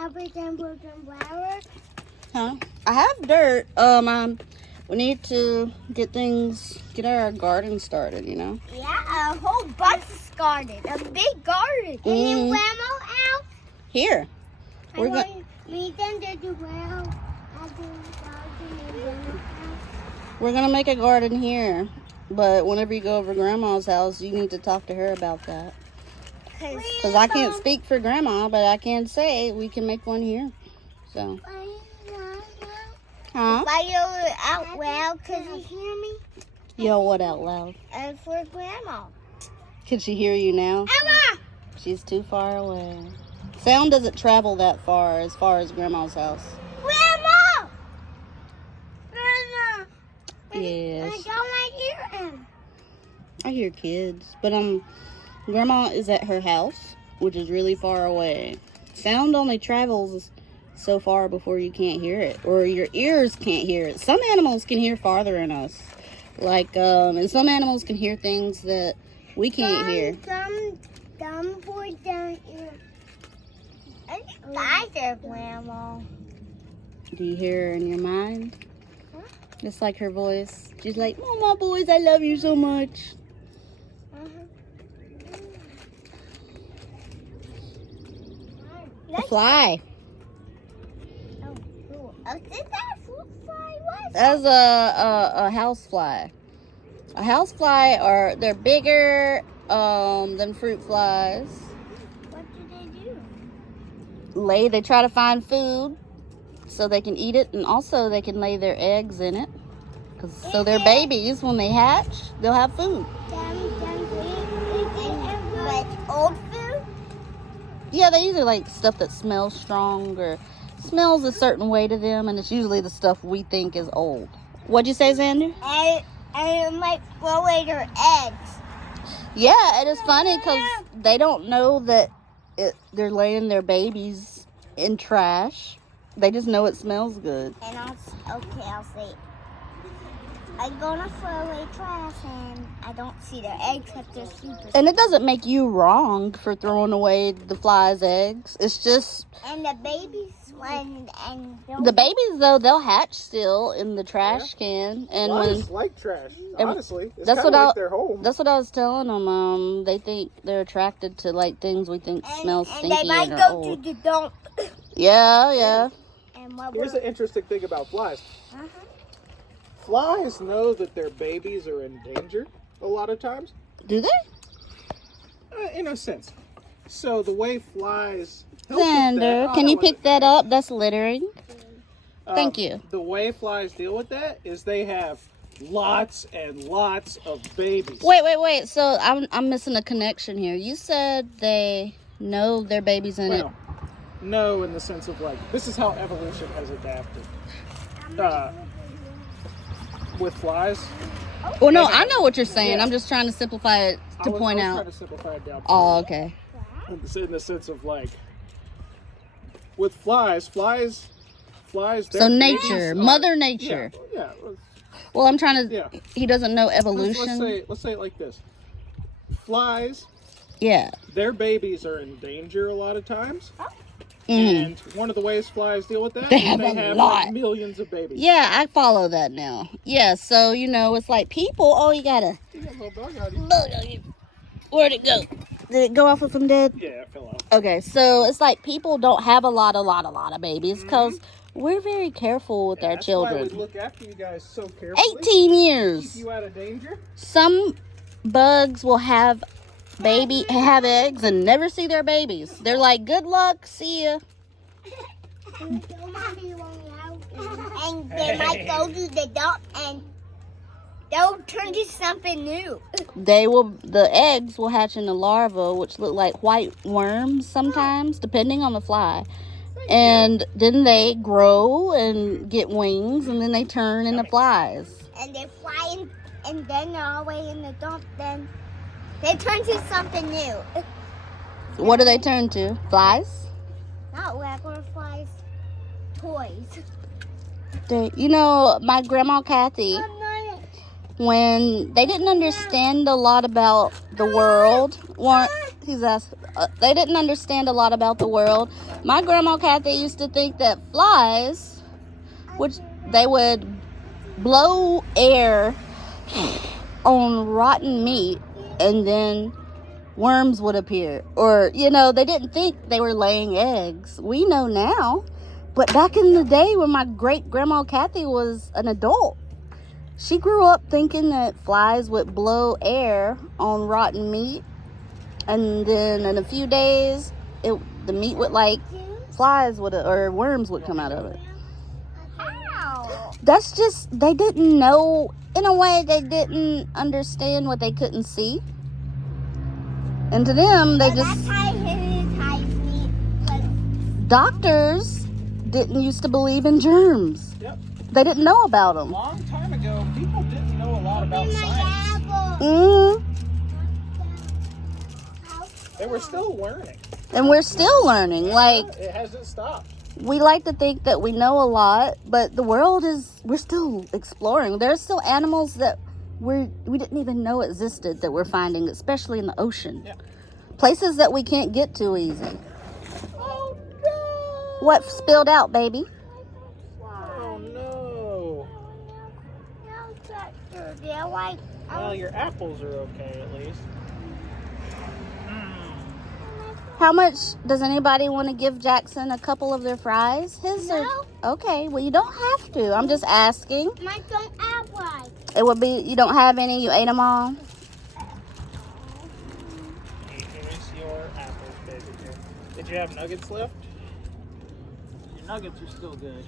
Everything was in flour. Huh? I have dirt. We need to get our garden started, you know? Yeah, a whole bunch of garden. A big garden. And then Grandma out. Here. I want me them to do well. We're going to make a garden here. But whenever you go over Grandma's house, you need to talk to her about that. Because I can't speak for Grandma, but I can say we can make one here. So. Huh? If I yell it out loud, can you hear me? Yell what out loud? And for Grandma. Can she hear you now? Emma! She's too far away. Sound doesn't travel that far as Grandma's house. Grandma! Grandma! Yes. I don't hear him. I hear kids, but Grandma is at her house, which is really far away. Sound only travels so far before you can't hear it, or your ears can't hear it. Some animals can hear farther than us, like and some animals can hear things that we can't hear. Some boys don't hear. I like her, Grandma. Do you hear her in your mind? Just like her voice. She's like, "Mama, boys, I love you so much." A fly. Oh, cool. Is that a fruit fly? What? That's a house fly. A house fly they're bigger than fruit flies. What do they do? They try to find food so they can eat it, and also they can lay their eggs in it. So their babies, when they hatch, they'll have food. But old food? Yeah, they usually like stuff that smells strong or smells a certain way to them, and it's usually the stuff we think is old. What'd you say, Xander? And it might throw away their eggs. Yeah, it is funny because they don't know that they're laying their babies in trash. They just know it smells good. And I'll say, I'm gonna throw away trash and I don't see their eggs because they're super. And it doesn't make you wrong for throwing away the fly's eggs. It's just. And the babies, the babies though, they'll hatch still in the trash can. And Flies like trash. Honestly, it's kind of like their home. That's what I was telling them. They think they're attracted to like things we think smell stinky and they might and go old. to the dump. Yeah. And here's the interesting thing about flies. Flies know that their babies are in danger a lot of times. Do they? In a sense. So the way flies... Xander, can you pick that up? That's littering. Thank you. The way flies deal with that is they have lots and lots of babies. Wait. So I'm missing a connection here. You said they know their babies in it. No, in the sense of like, this is how evolution has adapted. With flies. Well, no, I know what you're saying. Yeah. I'm just trying to simplify it to point out. I was trying to simplify it down. Oh, okay. In the sense of like, with flies. So nature, Mother Nature. Yeah. Well, I'm trying to. Yeah. He doesn't know evolution. Let's say it like this. Flies. Yeah. Their babies are in danger a lot of times. Mm-hmm. And one of the ways flies deal with that they is have like millions of babies. Yeah, I follow that now. Yeah, so, it's like people. Oh, you got a little bug on you. Bug on you. Where'd it go? Did it go off if I'm dead? Yeah, it fell off. Okay, so it's like people don't have a lot of babies because we're very careful with our children. That's why we look after you guys so carefully. 18 years. Keep you out of danger. Some bugs will have eggs and never see their babies. They're like, good luck, see ya. And they might go to the dump and they'll turn to something new. The eggs will hatch into larvae, which look like white worms sometimes, depending on the fly. And then they grow and get wings, and then they turn into flies. And they fly in, and then they're all the way in the dump, then they turn to something new. What do they turn to? Flies? Not regular flies. Toys. My grandma Kathy, when they didn't understand a lot about the world. They didn't understand a lot about the world. My grandma Kathy used to think that flies, which they would blow air on rotten meat and then worms would appear. Or, you know, they didn't think they were laying eggs. We know now. But back in the day when my great-grandma Kathy was an adult, she grew up thinking that flies would blow air on rotten meat. And then in a few days, the meat would, like, or worms would come out of it. How? That's just, they didn't know. In a way, they didn't understand what they couldn't see. And to them, they just... That's how it ties me. Doctors didn't used to believe in germs. Yep. They didn't know about A them. long time ago, people didn't know a lot about science. They were still learning. And we're still learning. Like, It hasn't stopped. we like to think that we know a lot, but the world we're still exploring. There's still animals that we didn't even know existed that we're finding, especially in the ocean. Yeah. Places that we can't get too easy. Oh no! What spilled out, baby? Oh no! They're like, Well, your apples are okay at least. How much does anybody want to give Jackson a couple of their fries? His are okay. Well, you don't have to. I'm just asking. mine don't have one. It would be you don't have any. You ate them all. Here's your apples, baby. Did you have nuggets left? Your nuggets are still good.